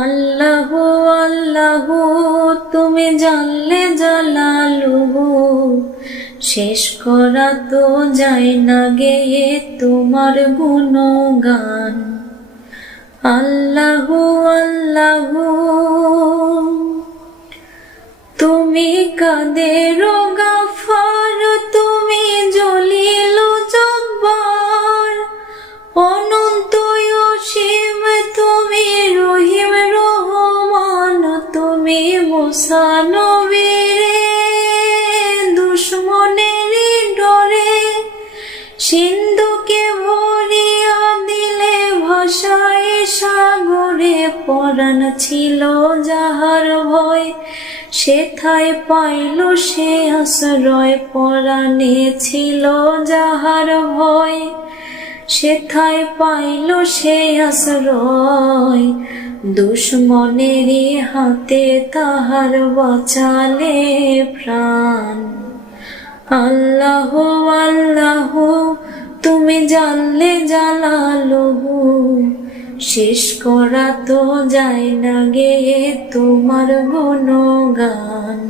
আল্লাহু আল্লাহু তুমি জানলে জালালুহু, শেষ করা তো যায় না গেয়ে তোমার গুণগান। আল্লাহু আল্লাহু তুমি কাদের গাফার, তুমি জলিল জব্বার, অনন্ত অসীম তুমি রহিম রহমান। তুমি মুসা নবীরে দুশমনের ডরে সিন্ধুকে ভরিয়া দিলে ভাষায় সাগরে। পরাণ ছিল যাহার ভয়, সেথায় পাইল সে আশ্রয়। পরাণে ছিল যাহার ভয়, সেথায় পাইল সে আশ্রয়। দুশমনেরই হাতে তাহার বাঁচালে প্রাণ। আল্লাহু আল্লাহু তুমি জানলে জালালুহু, শেষ করা তো যায় না গেয়ে তোমার গুণগান।